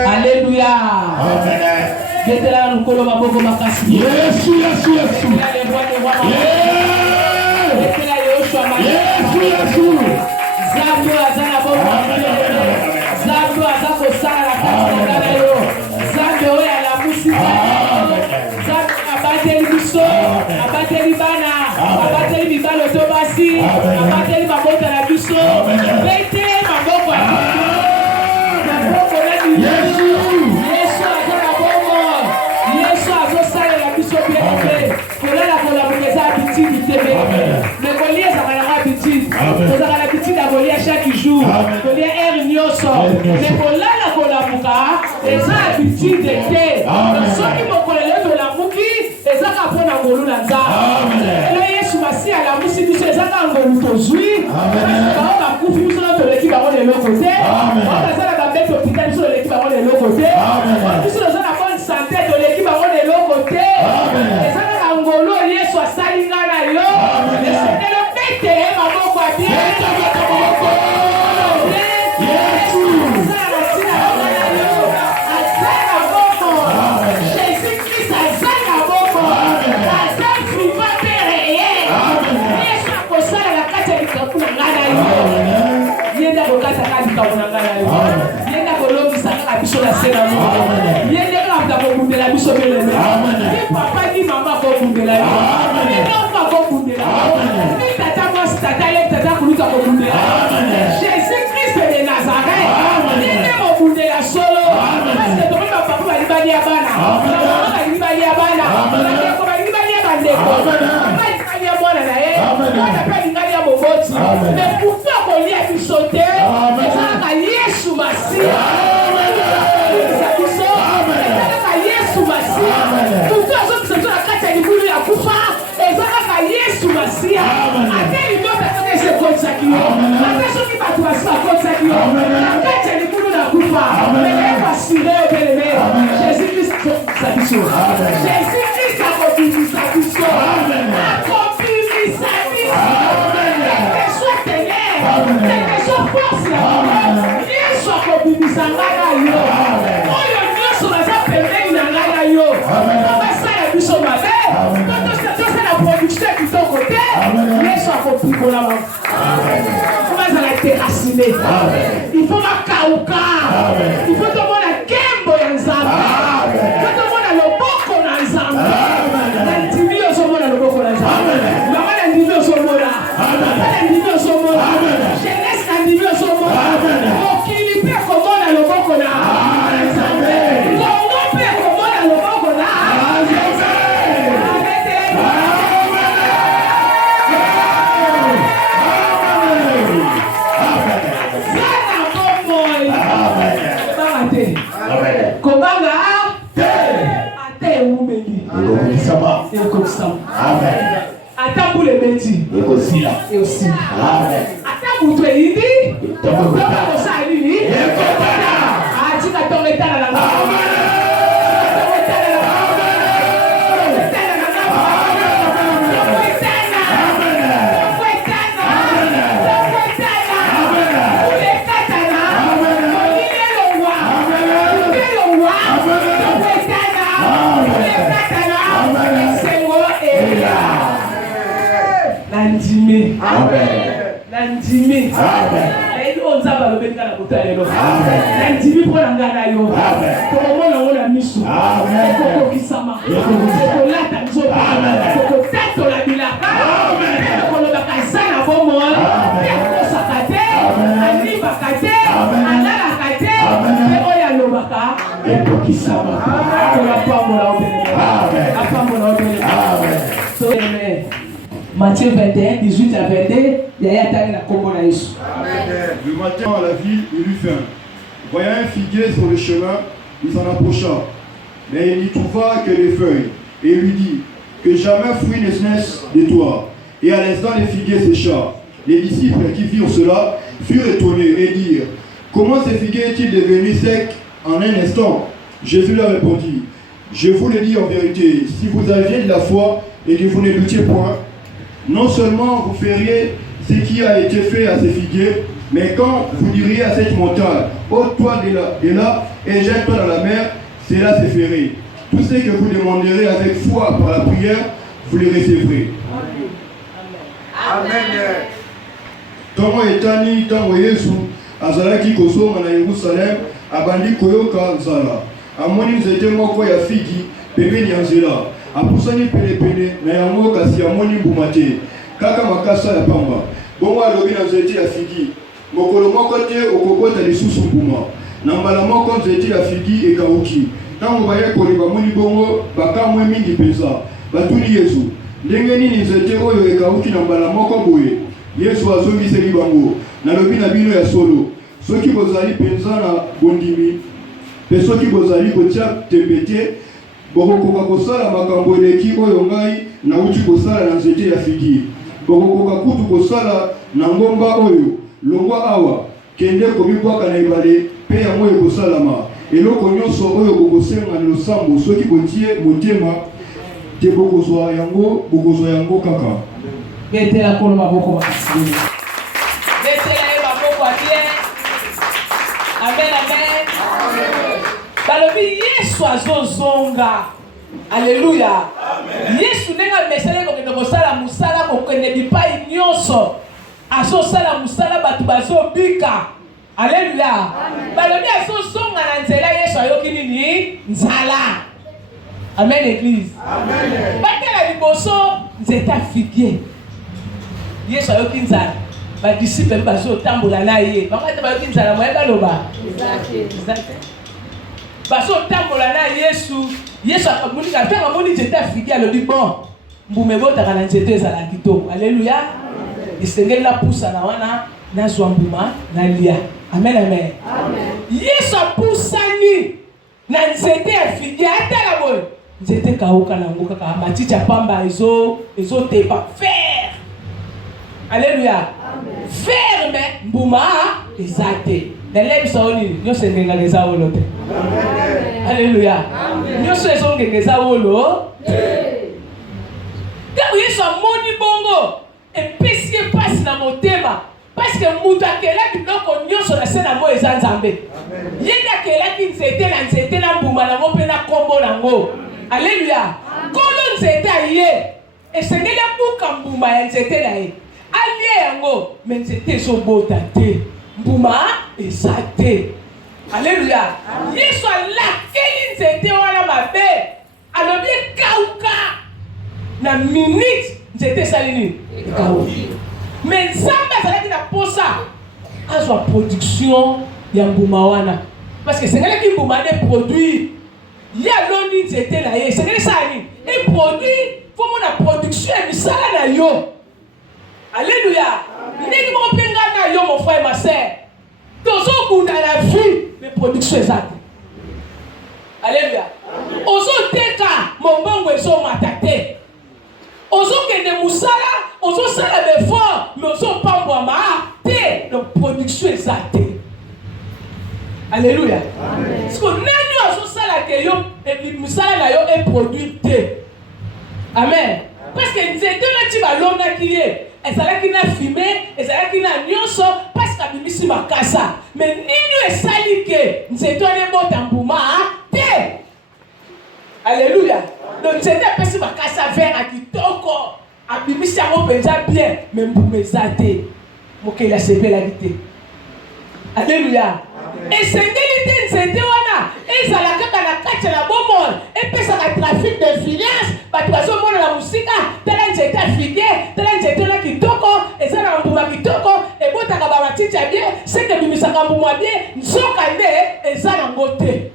Alléluia. Amen. Détela nous kolo maboko makasi. Yesu. Détela les rois de rois. Détela Yoshua makasi. Zambo azana bongo. Zambo azako sala la kati na yo. Zambo oya la musika. Zambo abateli biso, abateli bana, abateli mibalo to basi, abateli mabota na biso. Bete maboko ya maboko na Yesu. Yesu azana bongo. Yesu azosala la biso bien fait. Kolala kola mukeza bitidi tebe. Mais kolia za kana bitidi. Kozaka la bitidi abolia chaque jour. Kolia heure nyoso. Mais kolala kola muka eza bitidi te. Soki mokolele to la muki ezaka pona ngolu na nzambe. Le Yesu masi ala musi biso ezaka ngolu tozui. Ba ba kufi biso na to leki ba ngole lokote. Ba bazala ba beto hospital biso leki ba ngole lokote. Biso na zana bonne santé to leki ba ngole lokote. Ezaka ngolu Yesu asali ngana yo. Ezaka bete maboko a bien. Yesu. Yenda kolobisa kaka biso na sena mo. Yenda kaka kobundela biso beleme. Ni papa ni mama kobundela yo. Ni mama kobundela yo. Ni tata mwasi tata ye tata kuluka kobundela. Jésus Christ de Nazareth. Yenda kobundela solo. Parce que tomi papa balibali ya bana. Mama balibali ya bana. Ndeko balibali ya bandeko. Mama balibali ya mwana na ye. Mwana pe lingali ya boboti. Mais pourquoi kolia biso te? Yesu Masia. Yesu Masia. Tutu azokusetu na kati ya libulu ya kufa. Ezaka Yesu Masia. Ate libota kaka ese kotsa kiyo. Ate soki batu basi kotsa kiyo. Na kati ya libulu na kufa. Mele basire obeleme. Jésus Christ sabiso. Jésus Christ akobimisa biso. Akobimisa biso. Teke so tene. Teke so force la. Yesu akobimisa ngana yo. Oyo nyonso naza pembeni na ngana yo. Basala biso mabe. Tosala production kitoko te. Yesu akopikola mo. Komazala terasine. Il faut makauka. Il faut tomona kembo ya nzambe. Il faut tomona loboko na nzambe. Na ndimi ozomona loboko na nzambe. Mama na ndimi ozomona. Papa na ndimi ozomona. Jeunesse na ndimi ozomona. Okili pe komona loboko na nzambe. Kongo pe komona loboko na nzambe. Kobanga ate umeli amen ata bule beti ekosila amen ata mutu eyindi ekosali ekotana atika tongetana na amen Nandime. Nandime. Amen. On zaba le benga na kutalelo. Amen. Nandime pour la ngana yo. Amen. Pour moi na wona misu. Amen. Koko kisama. Koko lata nzoto. Amen. Koko tato la bilaka. Amen. Koko lo bakasana bomo. Amen. Koko sakate. Amen. Ani bakate. Amen. Alala kate. Amen. Oya lo baka. Koko kisama. Amen. Koko pambo la obele. Amen. Apambo la obele. Amen. So amen. Matthieu 21, 18 à 22, il y a la combo na Yesu. Le matin à la ville, il eut faim. Voyant un figuier sur le chemin, il s'en approcha. Mais il n'y trouva que des feuilles. Et il lui dit, que jamais fruit ne naisse de toi. Et à l'instant, les figuiers sécha. Les disciples qui virent cela furent étonnés et dirent, comment ce figuier est-il devenu sec en un instant? Jésus leur répondit, je vous le dis en vérité, si vous aviez de la foi et que vous ne doutiez point, non seulement vous feriez ce qui a été fait à ces figuiers, mais quand vous diriez à cette montagne, ôte-toi de là et jette-toi dans la mer, cela se ferait. Tout ce que vous demanderez avec foi par la prière, vous les recevrez. Amen. Tango etani tango Yesu azalaki kozonga na Yerusalem abandi koyoka nzala. Amoni nzete moko ya figi pembeni ya nzela. Apusani penepene na yango kasi amoni mbuma te. Kaka makasa ya pamba. Bongo alobi na nzete ya figi. Mokolo moko te okokota lisusu mbuma. Na mbala moko nzete ya figi ekauki. Tango bayekoli bamoni bongo bakamwe mingi penza. Batuni Yesu. Ndenge nini nzete oyo ekauki na mbala moko boye? Yesu azongiseli bango. Nalobi na bino ya solo. Soki bozali penza na bondimi. Pe soki bozali kotia tembete. Bokokoka kosala makambo eleki oyo ngai nauti kosala na nzete ya figi. Bokokoka kutu kosala na ngomba oyo longwa awa kende komibwaka na ebale pe yango ekosalama. Eloko nyonso oyo bokosenga na losambo soki botie motema te bokozwa yango kaka. Betela kolo maboko makasi. Betela yo maboko bien. Amen, amen. Balobi Yesu azozonga. Alléluia. Amen. Yesu nenga mesele ko kende kosala musala ko kende bipai nyonso. Azosala musala batu bazobika. Alléluia. Balobi azozonga na nzela Yesu ayoki nini? Nzala. Amen église. Amen. Batela liboso nzeta figuier. Yesu ayoki nzala. Ba disciple bazo tambola na ye. Bangata bayoki nzala moye baloba. Exact. Baso tambola na Yesu akamunika tanga moni nzeta figuier alobi bon. Mbume botaka na nzete ezala kitoko. Alléluia. Isengeli na pusa na wana na zwa mbuma na lia. Amen, amen. Amen. Yesu apusani na nzete ya figuier atala boy. Nzete kauka na ngoka kaka matiti ya pamba ezo tepa fer. Alléluia. Amen. Ferme mbuma ezate. Nelebi saoni nyose ngenga ngeza wolo te. Amen. Alléluia. Amen. Nyose ezo ngengeza wolo. Tango Yesu amoni bongo epesie pasi na motema parce que mutu akelaki biloko nyonso na se na mo eza Nzambe. Yenda akelaki nzete na mbuma na mo mpe na kombo nango. Alléluia. Kolo nzete aye esengeli abuka mbuma ya nzete na ye alie yango me nzete ezobota te mbuma eza te. Alléluia. Yesu alakeli nzete wana mabe alobi ekauka na minute nzete esali nini? Ekauki. Mais Nzambe azalaki na posa azwa production ya mbuma wana parce que sengelaki mbuma de produit ya loni nzete na ye sengeli sani e produit faut mon production ya misala na yo. Alléluia. Ndenge mo penga na yo mon frère ma sœur tozo kunda la vie mais production exacte. Alléluia. Ozo teka mombongo ezo matate ozo kende musala ozo sala d'effort mais ozo pambwa ma te de production exacte. Alléluia. Amen. Parce que nani ozo sala ke yo et musala na yo est produit te. Amen. Parce que nzete na ti balona kiye ezalaki na fumée ezalaki na nyonso parce que bimisi makasa mais nini esali ke nzete ne bota mbuma te. Alléluia. Donc nzete pesi makasa vert a kitoko abimisi yango penza bien mais mbuma ezate mokeli asepelaki te. Alléluia. Esengeli te nzete wana ezala kaka na kati na bomoi epesaka trafic d'influence bato bazomona na musika tala nzete afike tala nzete na kitoko eza na mbuma kitoko ebotaka bamatiti ya bien seke bimisaka mbuma bien nzoka nde eza nango te.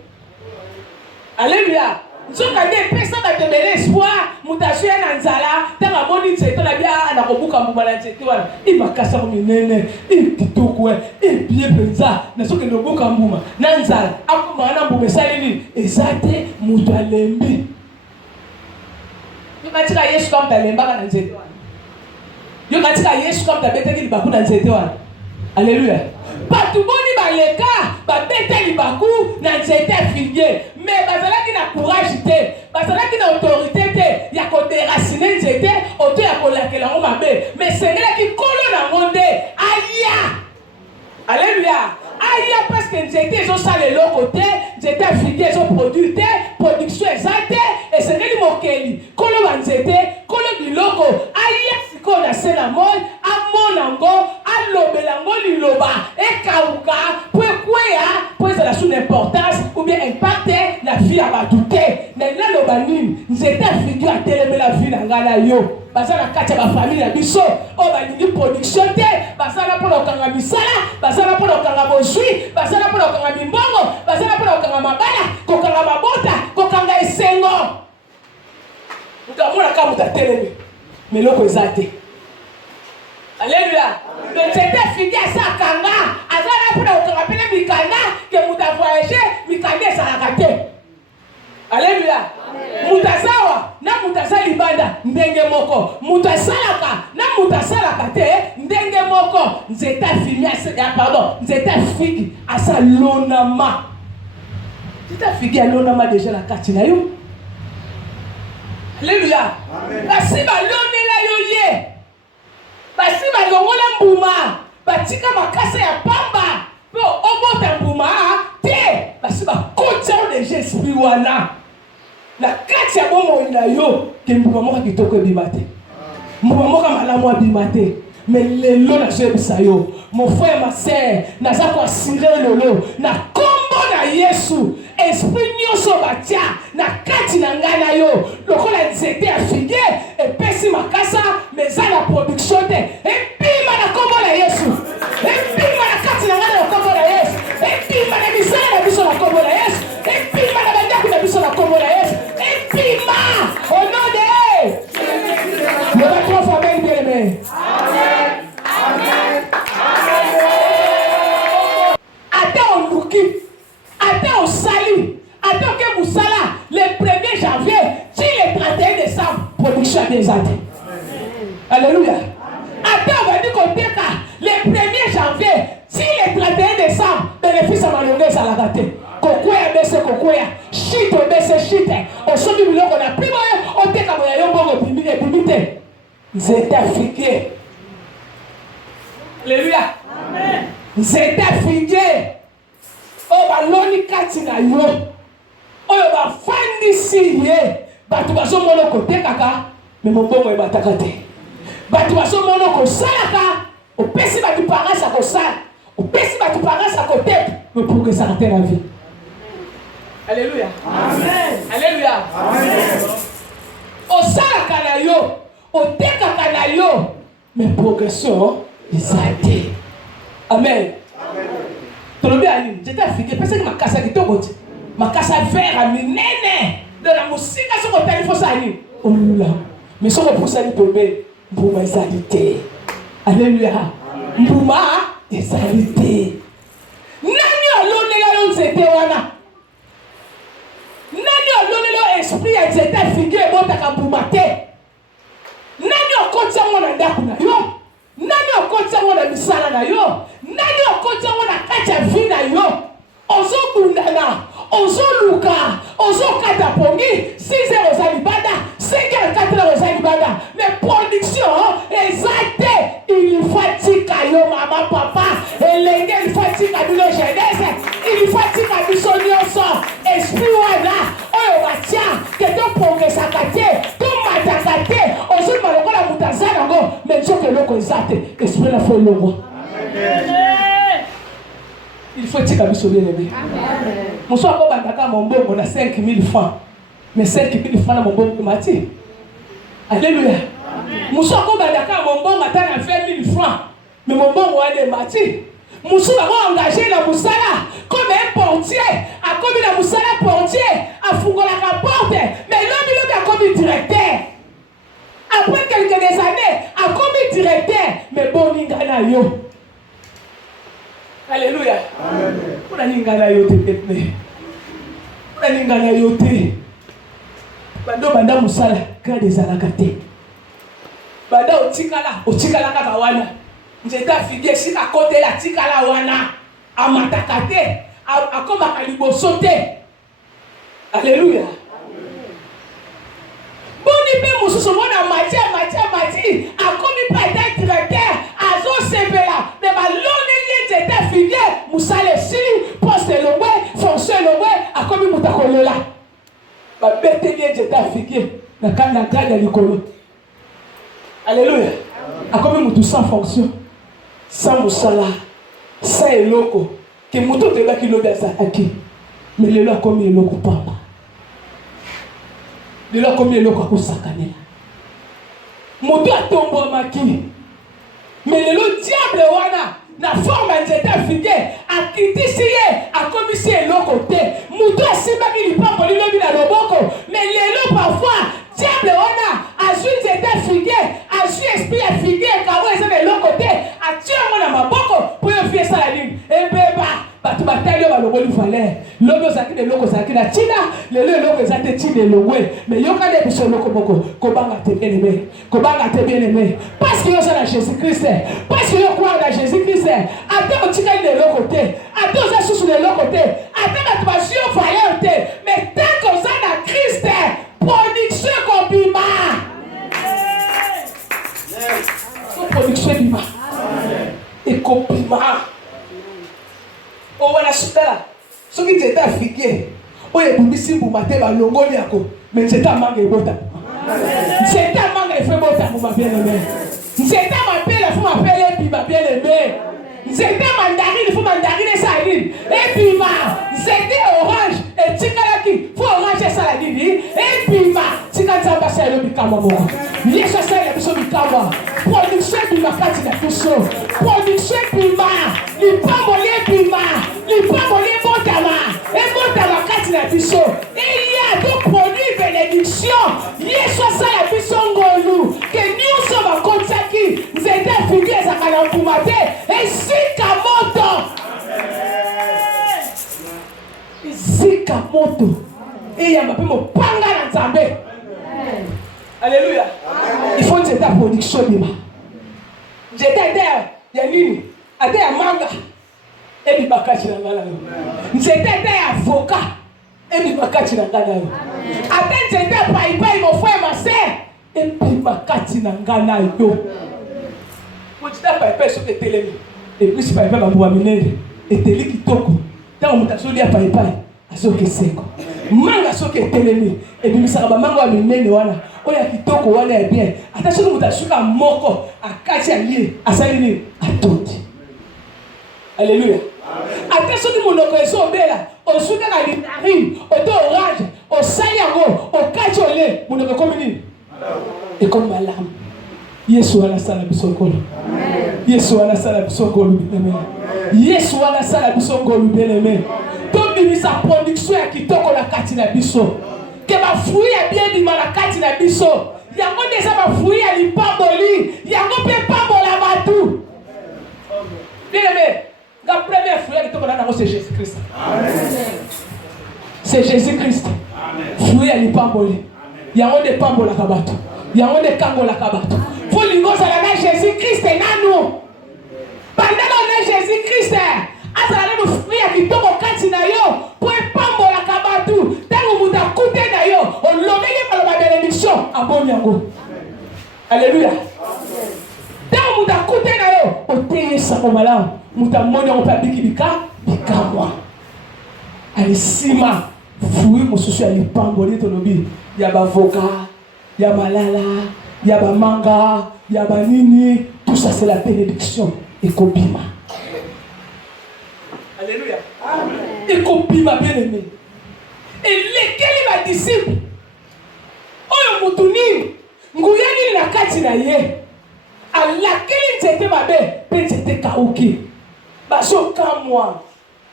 Alléluia. Nzoka nde epesaka tebele espoir mutu azoya na nzala ntango amoni nzete na bia nakobuka mbuma na nzete wana imakasa minene kitoko ebie mpenza nazokende obuka mbuma na nzala akomaka na mbuma esali nini eza te mutu alembi. Yo katika Yesu kama talembaka na nzete wana. Yo katika Yesu kama tabetaki libaku na nzete wana. Alléluia. Batu boni baleka babeta libaku na nzete figuier mais bazalaki na courage te bazalaki na autorité te ya kodéraciner nzete oto ya kolakela ngo mabe mais sengelaki kolo na monde aya. Alléluia. Aya parce que nzete ezosala eloko te nzete afike ezoproduire te, production eza te, esengeli mokeli koloba nzete kolo biloko aya sikoyo na se na moi amona ngo alobela ngo liloba ekauka po ekweya po ezala sous l'importance ou bien impacte na vie ya bato te. Na naloba nini nzete afike atelemela vie na ngai na yo baza na kati ya bafamile na biso oyo balingi production te, baza na mpona kokanga misala, baza na mpona kokanga bozwi, baza na mpona kokanga bimbongo, baza na mpona kokanga mabala, kokanga mabota, kokanga esengo. Mutamona kama mutatelemi meloko eza te. Alléluia. Le nzete afike asakanga aza na mpona kokanga pene mikanda ke mutu avoyage mikanda ezalaka te. Alléluia. Mutazawa na mutaza libanda ndenge moko, mutasalaka na mutasalaka te ndenge moko. Nzete afimi nzete afiki asa lonama. Nzete afiki alonama déjà na kati na yo. Alléluia. Basi balonela yo ye, basi balongola mbuma batika makasa ya pamba po obota mbuma te, basi bakotya déjà esprit wana na kati ya bomoi na yo ke mbuma moko kitoko ebima te, mbuma moko malamu abima te. Mais lelo na jebisa yo mon frère ma sœur naza koasire lelo na kombo na Yesu esprit nyonso batia na kati na ngai na yo lokola nzete ya fige epesi makasa meza na production te epima na kombo na Yesu, epima na kati na ngai na kombo na Yesu, epima na misala na biso na kombo na Yesu, epima na bandako na biso na kombo na Yesu, epima au nom de le patron famille bien-aimé. Attends au salut, attends que vous salez le 1er janvier, si le 31 décembre, production des années. Alléluia. Attends, on va dire qu'on déca le 1er janvier, si le 31 décembre, bénéfice à ma longueur, ça l'a raté. Kokoya bese kokoya, shit au bese shit. On s'en dit qu'on a pris moyen, on déca mon ayon bon bimite. Zeta figué. Alléluia. Amen. Zeta figué. Oh baloni kati na yo oyo bafandisi ye bato bazomona kotekaka me mobongo ebataka te, bato bazomona kosalaka opesi bato parasa kosala, opesi bato parasa koteka me progresaka te na vie. Alléluia. Amen. Alléluia. Amen. Osalaka na yo otekaka na yo me progression eza te. Amen. Tolobi ani, j'étais africain, parce que ma casse qui togoti, ma casse vert à minene de la musique à ce côté il faut ça ni. Alléluia. Mais son pour ça ni tomber, pour ma salité. Alléluia. Mbuma ezalité. Nani olonela yo nzete wana. Nani olonela esprit ya nzete africain botaka mbuma te. Nani okotya mwana ndako na yo. Nani okotya mwana misala na yo. Nani okotya mwana kati ya vie na yo. Ozobundana, ozoluka, ozokata pongi, 6h oza libanda, 5h, 4h oza libanda. Mais production ezate, il fatigue yo mama papa, elenge il fatigue bilo jeunesse, il fatigue biso nyonso, esprit wana, oyo batia, que to progresaka te, to mataka te, ozoma lokola mutaza nango, mais nzoka eloko ezate, esprit na fo elongo. Il faut que tu sois bien aimé. Mon soir, on va mon bon, on a 5 000 francs. Mais 5 000 francs, mon bon, Mati. Alléluia. Mon soir, on va mon bon, on a 20 000 francs. Mais mon bon, on a des Mati. Mon soir, on va engager la moussala comme un portier. A comme la moussala portier, à Fougola la porte. Mais l'homme, il a comme directeur. Après quelques années, à comme directeur. Mais bon, il a yo. Alléluia. Amen. On a n'ingana yote pepé. On a n'ingana yote. Banda musala grade zalakate. Banda otikala kawana. Nzeta figué si ka côté la tikala wana. Amatakate. Akoma kaliboso te. Alléluia. Boni pe mususu mona mati. Akomi pa être directeur. Azo sevela. De balone Zeta figué, Moussale Sili, poste le way, fonce le way, akomi mutakolela babeteli nzeta figue na kanda ya likolo. Alléluia. Akomi mutu sans fonction, sans musala, sans eloko ke mutu tebaki lobi azalaki. Mais lelo akomi eloko pamba. Lelo akomi eloko akosakanela. Mutu atombwamaki. Mais lelo diable wana na forme nzeta figue akitisi ye akomisi eloko te. Mutu asimbaki lipambo lilobi na loboko. Mais lelo parfois diable wana azwi nzeta figue, azwi esprit ya figue kawo eza na eloko te, atie yango na maboko po yo fie esala nini. Ebeba bato batali yo balongoli valeur. Lobi ozalaki na eloko ozalaki na ntina, lelo eloko eza te ntina elongwe. Mais yokana biso eloko moko kobanga te bien aimé, kobanga te bien aimé, parce que yo oza na Jésus-Christ, parce que yo crois na Jésus-Christ. Ate otikali na eloko te, ate oza susu na eloko te, ate bato bazwi yo valeur te, mais tant que oza na Christ, production kobima. So production bima. Et kobima. O wana sudala. Soki nzeta figue. Oye bumisi mbuma te balongoli yako. Mais nzeta manga ebota. Nzeta manga efe bota mbuma bien aimé. Nzeta mapela fo mapela bima bien aimé. Nzeta mandarine fo mandarine saline. Et bima. Nzeta orange et tikalaki fo orange saline. Et bima. Tikanzamba sa elo bikama moko. Yesu sa elo biso bikama. Production bima kati na biso. Production bima. Lipambo le bima. Lipambo le botama. Et botama kati na biso. Il y a deux produits bénédiction. Yesu sa elo biso ngolu. Que nous sommes kontaki. Nzeta figue zakana mpumate. Et sika moto. Sika moto. Et il y a ma pimo panga na nzambe. Alléluia. Il faut nzeta production bima. Nzeta ya nini? Ade ya manga. Ebi bakati na ngana yo. Nzeta ya avocat. Ebi bakati na ngana yo. Ade nzeta paipai mo frère ma sœur. Ebi bakati na ngana yo. Mo nzeta paipai so ke telemi. Et puis si paipai ba mwa minene. Eteli kitoko. Tango mutasoli ya paipai. Asoke seko. Manga soke telemi. Ebi misaka ba manga wa minene wana. Oya kitoko wana ya bien. Ata soki mutashuka moko akati ya lié asali ni atoti. Alléluia. Ata soki monoko eso bela osuka na litarine oto orange osali yango okati ole monoko komi nini? Ekomi malamu. Yesu wana sala biso ngolu. Yesu wana sala biso ngolu bien-aimé. Yesu wana sala biso ngolu bien-aimé. To bimisa production ya kitoko na kati na biso. Que ma fruit est bien du malakati na biso. Yango déjà ma fruit est lipamboli. Yango pe pambola matu. Bien aimé, la première fruit est que c'est Jésus-Christ. C'est Jésus-Christ. Fruit est lipamboli. Yango de pambola kabato. Yango de kangola kabato. Faut lingo ça la Jésus-Christ et nano. Pendant on est Jésus-Christ. Azala no fruit ya kitoko kati na yo. Po pambola kabatu. Tango muta kute na yo. Olobeli maloba bénédiction aboni yango. Alléluia. Tango muta kute na yo. Oteye sa komala. Muta moni yango pa biki bikamwa. Alisima fruit mosusu ya lipamboli tolobi. Ya ba avocat, ya malala, ya ba manga, ya ba nini. Tout ça c'est la bénédiction. Et kobima. Alléluia. Et kobima bien aimé. Et lesquels va disciple? Oyo mutuni nguyani na kati na ye. Alakeli nzete mabe pe nzete kauki. Baso kamwa.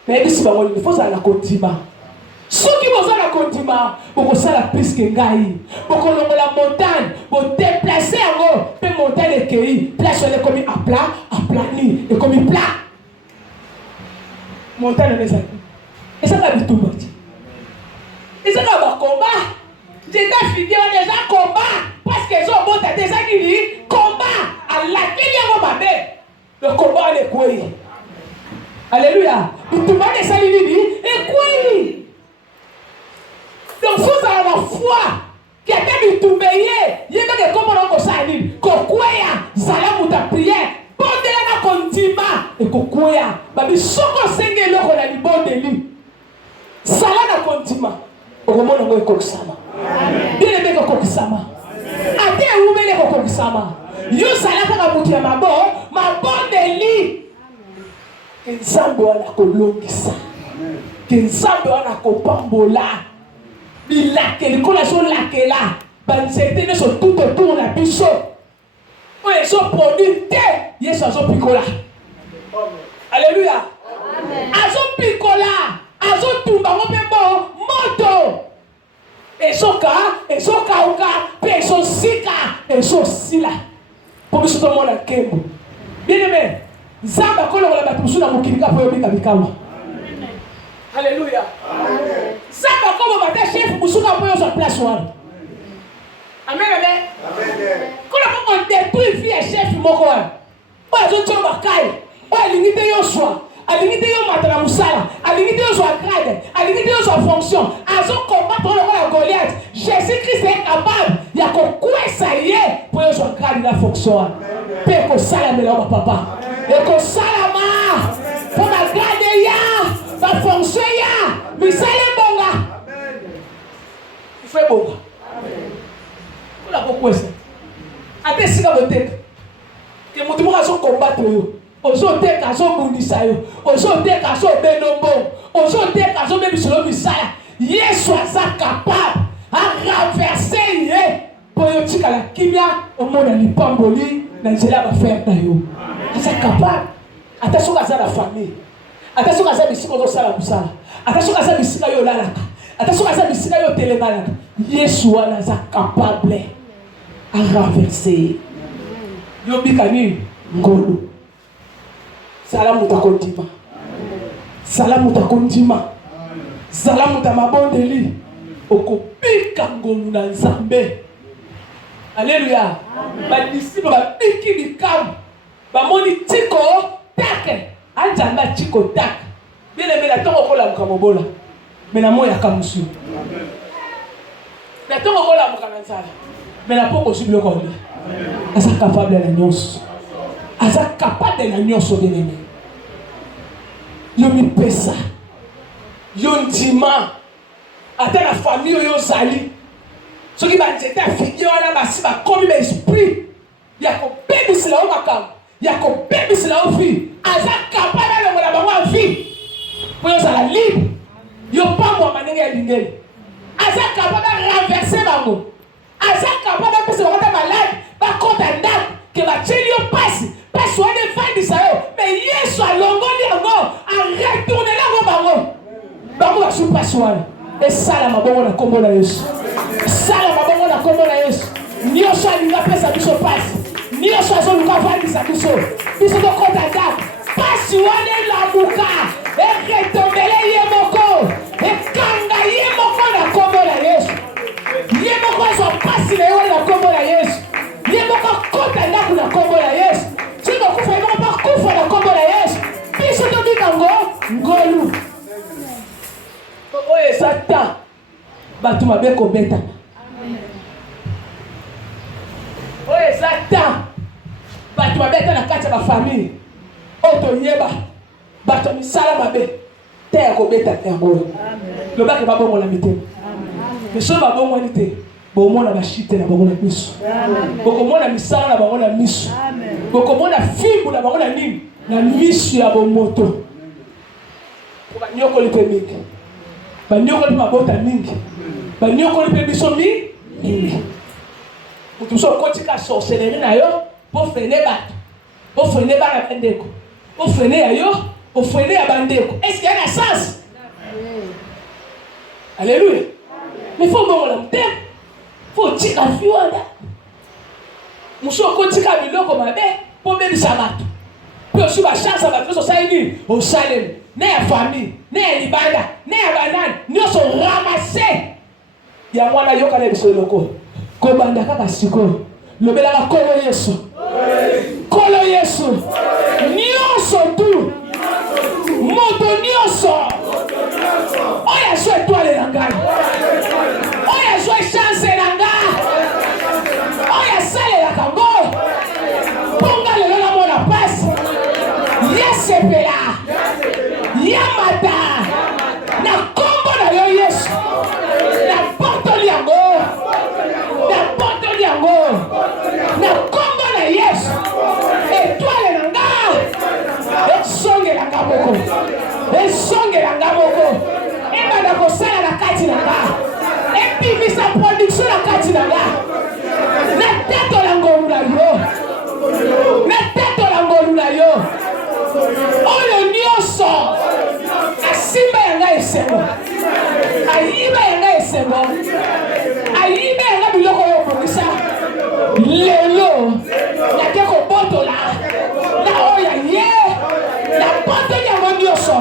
Mais bisi ba ngoli faut ça la kontima. Soki boza la kontima, boko sala plus que ngai. Boko longola montagne, bo déplacer yango pe montagne ekei, place elle comme à plat, aplani et comme plat. Montagne les amis. Et ça va bitumba. Et ça va combat. J'étais figé déjà combat parce que ils ont monté déjà qui dit combat à laquelle il y a mon le combat est quoi? Alléluia. Bitumba de ça il dit et quoi? Donc faut avoir la foi qui a été bitumba il y a des commandes comme ça il dit quoi zala muta prière. Bondela na kontima et kokoya babi soko senge loko na libondeli sala na kondima okomona ngo ekokisama bien aimé kokokisama ate eumele kokokisama yo sala kaka mutu ya mabondeli ke nzambe wana kolongisa ke nzambe wana kopambola bilake likola ezolakela banzete nyonso tout autour na biso oyo ezoproduire te yesu azopikola. Alléluia. Azopikola azotumba ngo mpe moto ezokauka mpe ezosika ezosila mpo biso tomona nkembo. Bien aimé, nzambe akolokola bato mosusu na mokili kaka mpo yobika bikamwa. Alléluia. Nzambe akoboba te chef mosusu kaka mpo yozwa place wana. Amen, amen. Kola moko détruire vie ya chef moko wana oyo azotia bakali oyo alingi te yozwa alingi te yomata na mosala alingi te yozwa grade alingi te yozwa fonction azokombatre lokola Goliath. Jésus-Christ est capable ya kokwesa ye mpo yozwa grade na fonction wana mpe ekosalamela wa papa ekosalama mpo bagrade ya bafonction ya misala ebonga ifo ebonga kola kokwesa ate esika boteka ke motu moko azokombatre yo ozoteka azobundisa yo ozoteka azobeno mbongo ozoteka azobebiselo misala. Yesu aza capable arenverse ye mpo yo tikala kimia omona lipamboli na nzela ya bafere na yo. Aza capable ata soki aza na famille ata soki aza bisika ozosala mosala ata soki aza bisika yo olalaka ata soki aza bisika yo otelenganaka Yesu wana aza capable arenverse yobika nini ngolo. Salamu takondima. Salamu takondima. Salamu tamabondeli. Okopika ngolu na Nzambe. Alléluia. Ba disciple ba biki bikamu. Ba moni tiko take. Anjanga tiko take. Bien aimé la tongo kola mukamobola. Mena moya kamusu. La tongo kola mukananzala. Mena poko subilo kola. Aza capable de la nyonso. Aza capable de la nyonso bien aimé. Yo mi pesa. Yo ndima. Ata la famille yo zali. Soki ba nzete afiki wana basi ba komi ba esprit. Ya ko bebisela o makam. Ya ko bebisela o vie. Aza capable de la bango vie. Po yo zala libre. Yo pambo manenge ya bingeli. Aza capable de renverser bango. Aza capable de pesa wata malade. Ba konta ndako ke ba cheli yo pasi. Pasi wana efandisa yo. Mais Yesu alongoli yango. Arretourne la bango. Bango ba su pasi wana. Esala mabongo na kombo na Yesu. Sala mabongo na kombo na Yesu. Nyonso alinga pesa biso pasi. Nyonso azoluka vandisa biso. Biso tokota ndako. Pasi wana elamuka. Eretombele ye moko. Ekanga ye moko na kombo na Yesu. Ye moko azwa pasi na yo na kombo na Yesu. Ye moko kota ndako na kombo na Yesu. Siko kufa ye moko kufa na kombo na Yesu. Biso tobika ngolu. Oye satan batu mabe kobeta. Oye satan batu mabeta na kati ya famille. Oto yeba batu misala mabe te ya kobeta yango. Lobaka babongo la mite. Meso babongo ni te. Bomona bashite na bango na miso. Bokomona misala na bango na miso. Bokomona fibu na bango na nini? Na miso ya bomoto. Banyoko lipe mingi. Banyoko lipe mabota mingi. Banyoko lipe biso mingi. Mutuso kotika sorcellerie na yo po frene bato. Po frene bana bandeko. Po frene ya yo, po frene ya bandeko. Est-ce qu'il y a un sens? Alléluia. Mais faut bon la terre. Faut tika fiona. Muso kotika biloko mabe po bebisa bato. Puis aussi ba chance à bato so saini au Salem. Ne ya famille, ne ya libanda, ne ya banane, nyonso ramasser. Ya mwana yoka na biso loko. Ko banda kaka siko. Lobela ka kolo Yesu. Kolo Yesu. Nyonso tu. Moto nyonso. Oya so étoile na ngai. Oya so chance na ngai. Oya sale la kango. Ponga le la mona passe. Yesepela. Yamata. Na kombo na esengo ayibe nga biloko yo bongisa lelo nake kobotola na oya ye na pote yango nyonso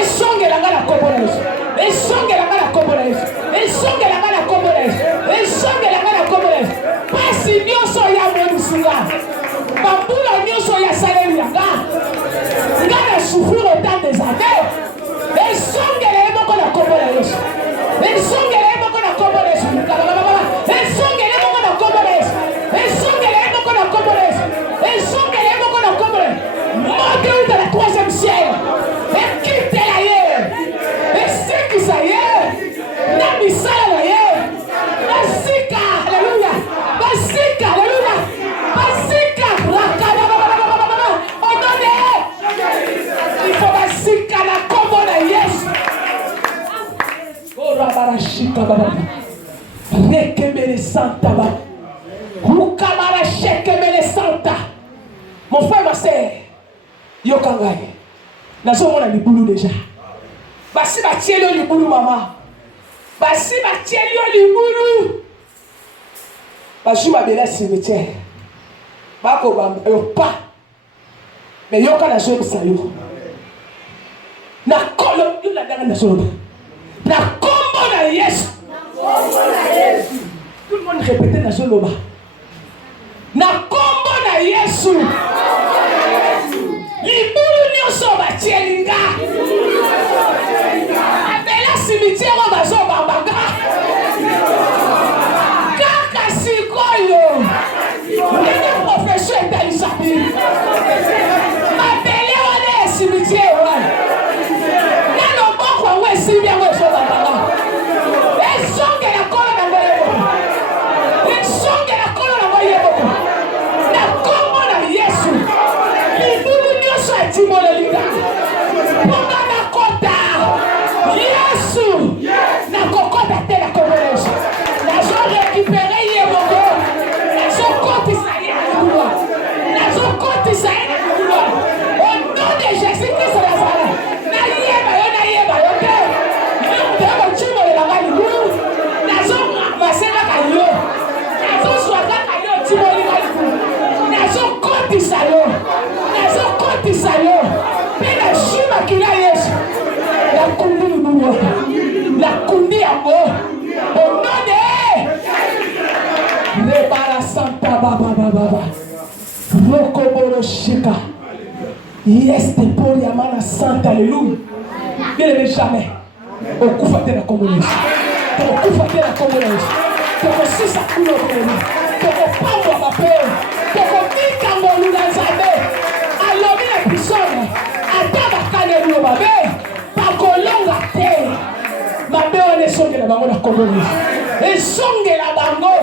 esongelanga na kombo na Yesu esongelanga na kombo na Yesu esongelanga na kombo na Yesu esongelanga na kombo na Yesu pasi nyonso ya monisinga bambula nyonso ya saleli yanga nga na souffrir autant des années esongele ye moko na kombo na Yesu esongele ye moko na kombo na Yesu esongele ye moko na kombo na Yesu esongele ye moko na kombo na Yesu esongele ye moko na kombo na Yesu mote uta la troisième ciel ekitela ye esikisa ye na misala na ye basika aleluya basika aleluya basika rakada odone il faut basika na kombo na Yesu ora barashika baba rekemele santa ba ukamara shekemele santa mon frère ma sœur yokangai nazomona libulu déjà basi batieli yo libulu mama basi batieli yo libulu bazwi mabele cimetière bakobamba yo pa me yoka nazoyebisa yo na kolo yo landanga nazoloba na kombo na Yesu tout le monde répétait nazoloba na kombo na Yesu libulu nyonso batielinga abela cimetière bazobambanga kaka sikoyo ndenge profession etalisabi abele wana ya cimetière wana na loboko yango esimbi yango ezobambanga esongela kolo nango yeboko esongela kolo nango yeboko na kombo na Yesu libulu nyonso etimolelinga mponga nakota Yesu nakokota te na kombo na Yesu nazorekipere ye moko nazokotisa ye na libulwa nazokotisa ye na libulwa au nom de Jésus-Christ Nazareth nayeba yo te nde bocimolelanga libulu nazomase kaka yo nazozwa kaka yo timolinga libulu nazokotisa yo mpe nashimaki na Yesu nakundi libulu nakundi yango au nom de Rebara Santa Baba Rokoboro Shika Yes de Paul Yamana Santa Alléluia bien aimé jamais okufa te na kombo na Yesu okufa te na kombo na Yesu tokosisa kulo kene tokopambwa mape tokobika ngolu na Nzambe alobi na pisone ata bakane lulo mabe bakolonga te mabe wana esongela bango na kombo na Yesu esongela bango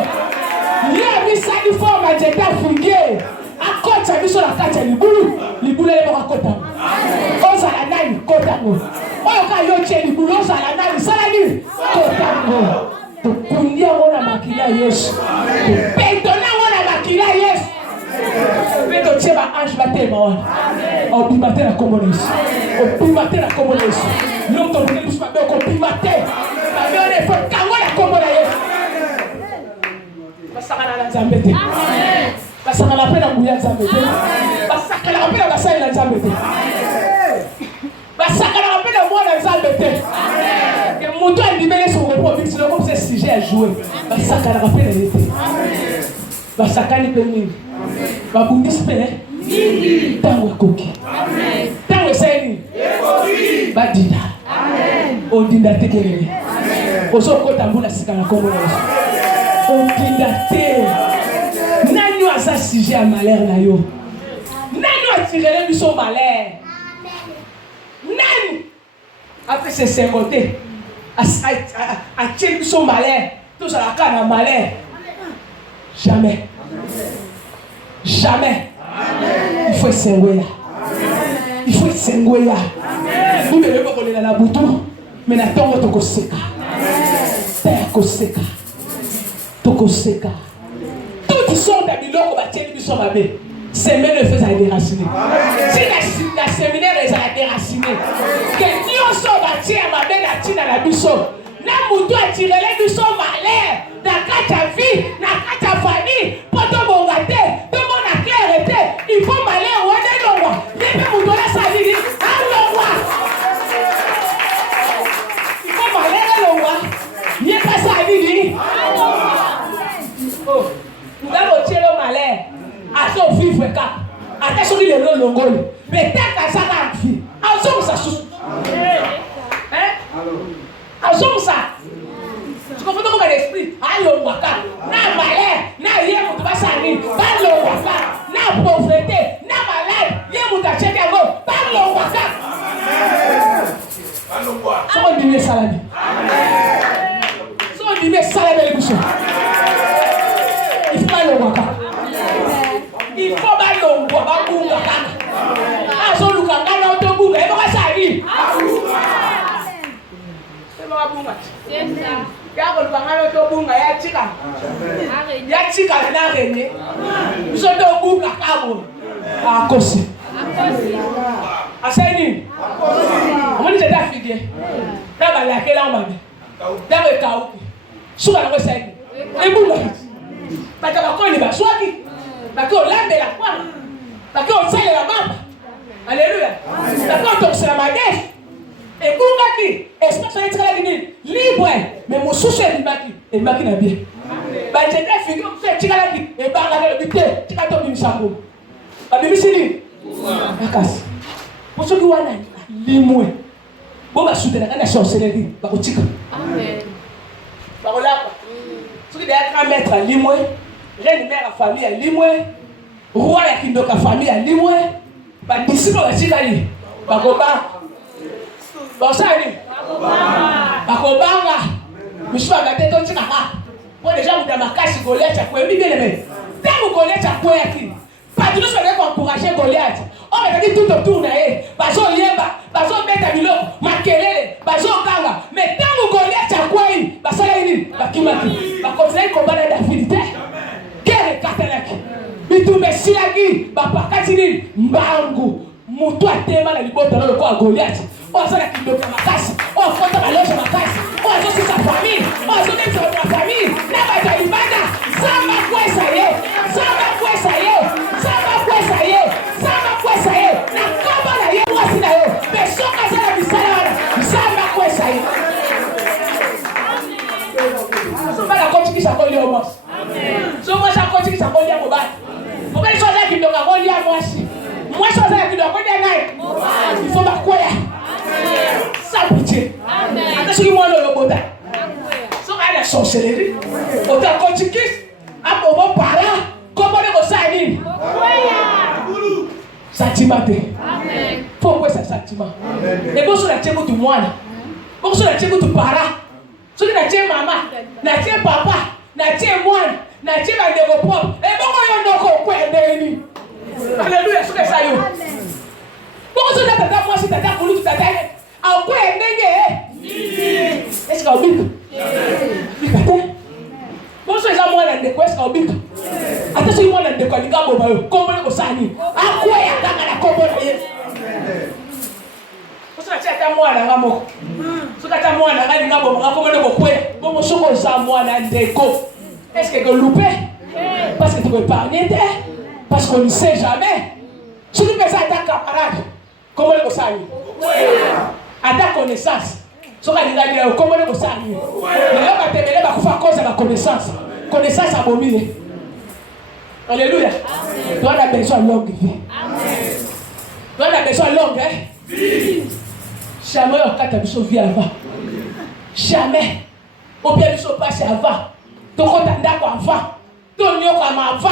ye misali forma jeta figuier akota biso na kati ya libulu elemo akota ozala nani kotango oyo ka yo tie libulu ozala nani sala nini kotango tokundia ngo na makili ya Yesu topetona ngo na makili ya Yesu mpe totie baange batema wana obima te na kombo na Yesu obima te na kombo na Yesu loko tolungi biso mabe okobima te mabe wana efo kango na kombo na Yesu basakana na Nzambe te basakana mpe na nguya Nzambe te basakana mpe na basali na Nzambe te basakana mpe na mwana Nzambe te moto andimele son repos biksi le comme ce sujet à jouer basakana mpe na ye te basakani mpe mingi babundisi mpe ntango ekoki ntango esali nini badinda odinda te kelele ozokota mbula sika na kombo na Yesu odinda te nani aza sujet à malheur na yo nani atirele biso malheur nani après se sengote atie biso malheur tozalaka na malheur jamais il faut esengwela bibele bokolela na butu me na ntongo tokoseka tokoseka toutes sortes de biloko batieli biso mabe semaine le fait à déraciner si la séminaire ezala déraciner que nyonso batie ya mabe na ntina na biso na mutu tirele biso malheur na kati ya vie, na kati ya famille, po tobonga te, tomona claire te, il faut malheur wana elongwa. Nde mutu asala nini? Alongwa. Il faut malheur elongwa. Ye kasala nini? Oh, ngabo tielo malheur. Aso vivre kaka. Ata soki lelo longoli. Peut-être asaka vie. Azongisa susu. Azongisa. Tu comprends comment l'esprit? Alongwa kaka. Na malheur, na ye mutu basala nini? Balongwa kaka. Na pauvreté, na malade, ye mutu acheke yango. Balongwa kaka. Soko ndimi salami. Soko ndimi salami libuso. Il faut balongwa kaka. Il faut balongwa babunga kaka. Aso lukanga na otobunga, ebo kasali. Ebo babunga. Yako lukanga na otobunga ya chika. Ya chika na rene. Biso tobunga kabo. Akosi. Aseni. Omoni tata fidie. Taba la kela omami. Taba kauki. Suka na kweseni. Ebunga. Bata bakoni baswaki. Baki olambela kwana. Baki osalela mama. Alléluia. Baki otokisela madefu. Ebungaki. Especially etikala nini? Libre. Mais mosusu ebimaki. Ebimaki na bien. Bajete figi omusu etikalaki. Ebanga kelo bite. Tika tobimisa ngoma. Babimisi nini? Akasi. Mosuki wana limwe. Bo basutela kana sorcellerie. Bakotika. Amen. Bakolapa. Soki derrière grand maître limwe. Reine mère à famille à limwe, roi ya kindoka famille à limwe, ba disciple ba chikali, ba koba. Ba sali. Ba kobanga. Mishwa gate to chikaka. Pour déjà vous damakasi Goliath à quoi bien aimé. Tant Goliath à quoi yaki. Pas tout ça va encourager Goliath. On va dire tout autour na e. Bazo yeba, bazo beta biloko, makelele, bazo kanga. Mais tant Goliath à quoi yi, ba sala ini, ba kimaki. Ba continuer combattre David. Kere katalaki. Bitumbe silaki bapakati nini mbangu. Mutu atema na libota na kwa Goliath. Osala kindoka makasi. Ofota baloja makasi. Ozo sisa famille. Ozo nemsa na famille. Na bata libanda. Sama kwesa ye. Sama kwesa ye. Sama kwesa ye. Sama kwesa ye. Na kama na ye mwasi na yo. Besoka sana bisala wana. Sama kwesa ye. Soma la kochikisha koli omos. So moi ça continue ça coller à mon bac. Mon bel chose qui doit coller à moi aussi. Moi chose qui doit coller à naï. Il faut pas quoi. Sans pitié. Attention qui moi le boda. So à la sorcellerie. Autant continue à mon parent comment on ça ni. Sentiment. Amen. Pourquoi ça sentiment? Et bon sur la tête de moi. Bon sur la tête de parent. Sur la tête maman, la tête papa, la tête moi. Na chima ndego pop. Bongo yo ndoko kwende ni. Hallelujah, suka sayo. Bongo so tata moi si tata kulu tata. Au kwende nge. Est-ce que obika? Bika te. Bongo so za moi ndeko est-ce que obika? Ata so moi ndeko ni gambo ba yo. Kombo ko sani. Akwe ya kanga na kombo na ye. Bongo so tata moi na ngamo. So tata moi na ngali ngamo ngamo ndeko kwe. Bongo so ko za moi na ndeko. Est-ce que vous loupez? Parce que tu peux épargner, parce qu'on ne sait jamais. Si tu fais ça à ta camarade, comment le savez? À ta connaissance. Si tu regardes, comment le savez? Mais là, tu vas faire cause à la connaissance. Connaissance à abominée. Alléluia. Tu as besoin de longue vie. Tu as besoin de longue vie. Jamais on a besoin de vie avant. Jamais. On peut besoin de passer avant. Toko tanda kwa mfa. Tonyo kwa mafa.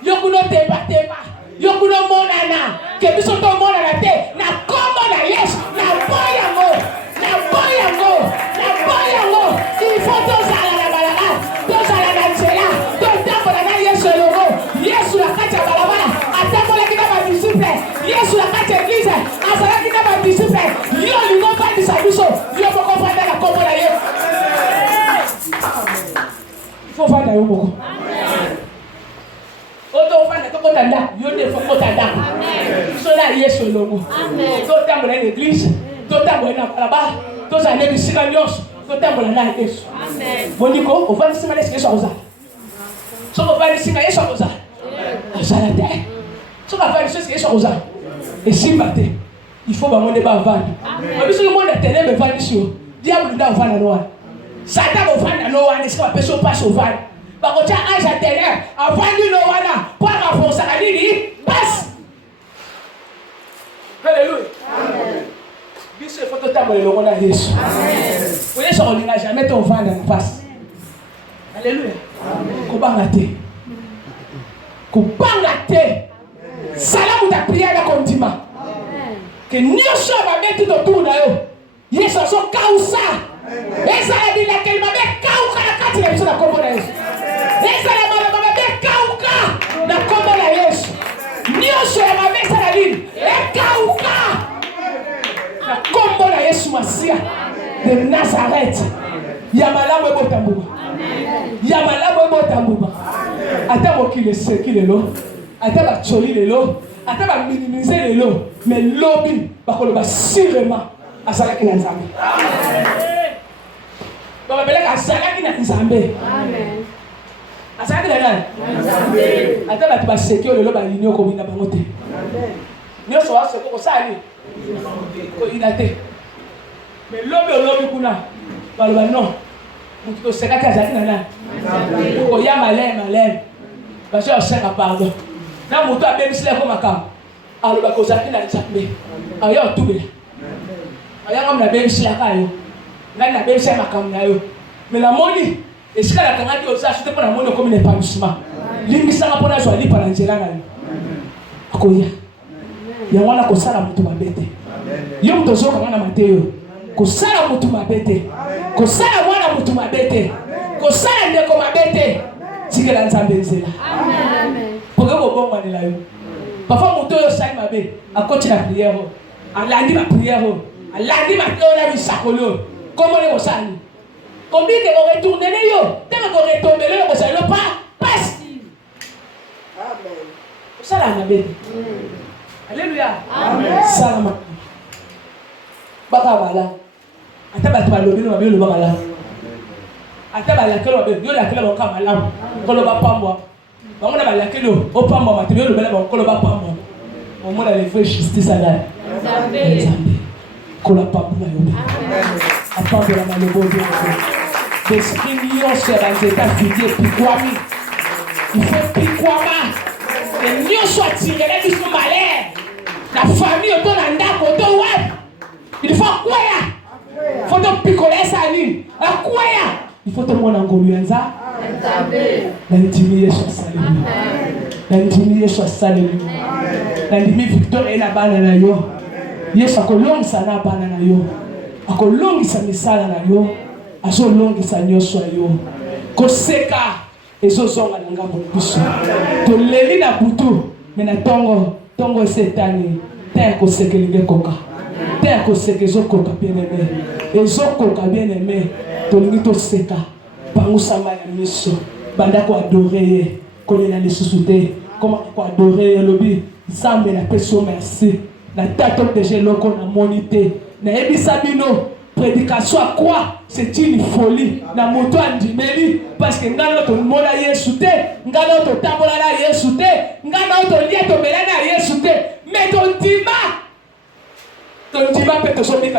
Yokuno temba temba. Yokuno monana. Kebiso to monana te. Na kombo na Yesu. Na boya mo. Na boya mo. Na boya mo. Il faut to sala na balaba. To sala na nzela. To tambo na Yesu logo. Yesu la kacha balaba. Atako la kita ba disciple. Yesu la kacha église. Asala kita ba disciple. Yo ni no pa disabiso. Yo mo ko fanda na kombo na Yesu. Il faut faire d'ailleurs beaucoup. Autant faire de Tanda, il y a des fois Tanda. Ils sont là, ils sont là. D'autres dans l'église, d'autres dans là-bas, d'autres dans l'église, d'autres dans l'église. Boniko, on va laisser les choses. On va laisser les choses. On va laisser les choses. Et si il faut que débat vendre. Mais si le monde est ténèbres vendre sur, diable doit vendre noir. Satan va vendre noir, n'est-ce pas? Personne passe au vendre. Par contre, âge à ténèbres, à vendre noir, pour renforcer la ligne, passe. Alléluia. Bis il faut que tu aies le monde à Jésus. Vous voyez, ça on n'a jamais ton vent en face. Alléluia. Kobangate. Kobangate. Salam ta prière à continent. Que nous sommes mettre autour de nous. Yes, on sont kausa. Et ça a dit laquelle m'a met kauka la carte de la combo de Yesu. Et ça m'a met kauka la combo de Yesu. Nous sommes avec ça la ligne. Et kauka la combo de Yesu Masia de Nazareth. Yamala webo tambuba. Yamala webo tambuba. Ata mokile sekile lo. Ata ba choli le lo. Ata ba minimiser le lo. Mais lobby bakolo ba sûrement asala ki na Nzambe. Baba beleka asala ki na Nzambe. Amen. Asala ki na Nzambe. Ata ba ba sekio le lo ba linyo ko bina bango te. Amen. Nyo so aso ko sali. Ko idate. Mais lobby kuna. Baloba non. Mutu seka ka zaki na Nzambe. Ko ya malem. Ba je oseka pardon. Na mutu abebisile ko makam. Aloba ko zaki na Nzambe. Ayo tubela. Aya ngam na bebisile kayo. Ngani na bebisile makam na yo. Mais la moni esika la kangaki osa sute pona moni comme l'épanouissement. Limbisa nga pona zo ali para nzela na yo. Akoya. Ya wana ko sala mutu mabete. Yo mutu zo kanga na Mateo. Ko sala mutu mabete. Ko sala mwana mutu mabete. Ko sala ndeko mabete. Tikela Nzambe nzela. Amen. Poke ko bongo ni la yo. Parfois mutu yo sali mabe akoti na prière. Alandi ma prière. Alandi ma prière na bisakolo. Comment les osali? Combien que vous retournez yo? Dès que vous retombez là, vous allez pas passe. Amen. Salam amen. Alléluia. Amen. Salam. Baka bala. Ata ba twa lobi no ba lo bala. Ata ba la kelo ba yo la kelo ba ka malam. Ko lo ba pambo. Ba mo na ba la kelo o pambo ma te yo lo bala ba ko lo ba pambo. O mo na le fait justice à la. Nzambe. Ko la pambo na yo. Amen. Apambo la malobo de l'esprit lion sur les états fidèles piquami. Il faut piquama. Les lions soient tirés, les lions sont malais. La famille autour d'un dako, autour web. Il faut quoi ya? Il faut donc picoler sa ligne. À quoi ya? Il faut tout le monde en goluenza. L'intimier soit salué. L'intimier soit salué. L'intimier victoire est la balle na yo. Yes, akolong sana bana na yo. Akolongisa misala na yo. Azolongisa nyonso yo. Koseka ezozonga na ngambo biso. Toleli na butu mena tongo setani. Te kosekelinge koka. Te koseke ezokoka bien aimé. Ezokoka bien aimé. Tolingi toseka. Bangusama ya miso. Banda ko adorer. Kolela lisusu te. Comment ko adorer lobi. Nzambe na peso merci. Na tato deje loko na monité. Na ebisa bino. Prédication à quoi? C'est une folie. Na moto andimeli parce que ngano to mola Yesu te, ngano to tambola na Yesu te, ngano to lia to mela na Yesu te. Mais ton dima peut te sauver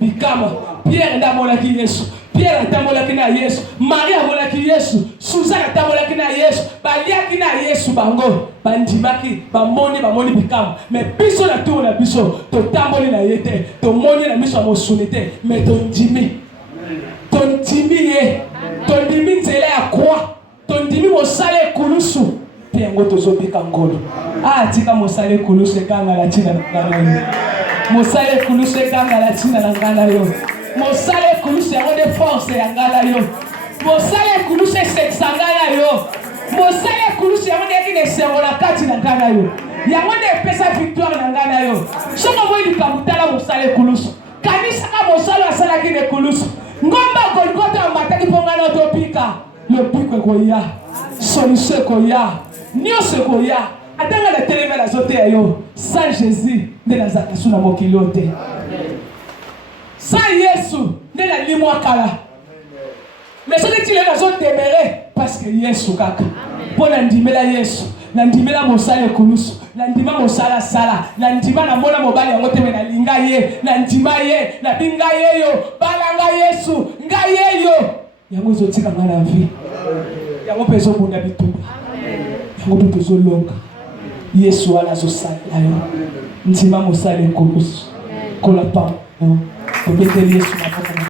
bikama. Pierre ndamola ki Yesu. Pierre ndamola ki na Yesu. Maria ndamola ki Yesu. Suzanne ndamola ki na Yesu. Balia ki na Yesu bango. Bandimaki bamoni bikama. Mais biso na tour na biso to tamboli na yete. To moni na biso mosunite. Mais ton dimi ye. Ton dimi nzela ya kwa. Ton dimi mosale kulusu. Puis ngo tozobika ngolo. Ah tika mosale kulusu ekanga la tina na yo. Mosale kulusu ekanga la tina na ngana yo. Mosale kulusu yango de force ya ngala yo. Mosale kulusu seksangala yo. Mosale kulusu yango de kine serola kati na ngana yo. Yango de pesa victoire na ngana yo. Soko mo likamutala mosale kulusu. Kanisa ka mosale asala kine kulusu. Ngomba Golgotha mataki pongana topika. Le piko koya. Solution koya. Nyose koya. Atanga la teleme la zote yo. Sans Jésus de la zakasu na mokiliote. Sans Yesu de la limwa kala. Mais ce que tu les raisons demeurer parce que Yesu kaka. Pour l'andimela Yesu, l'andimela mosala kulusu, l'andima mosala sala, l'andima na mona mobali yango te na linga ye, l'andima ye, na binga ye yo, balanga Yesu, nga ye yo. Yango zotika na vie. Yango pezo bunda bitumba. Yango pezo longa. Yesu ala zosala yo. Ndima mosala kulusu. Kola pa. Peut-être Yesu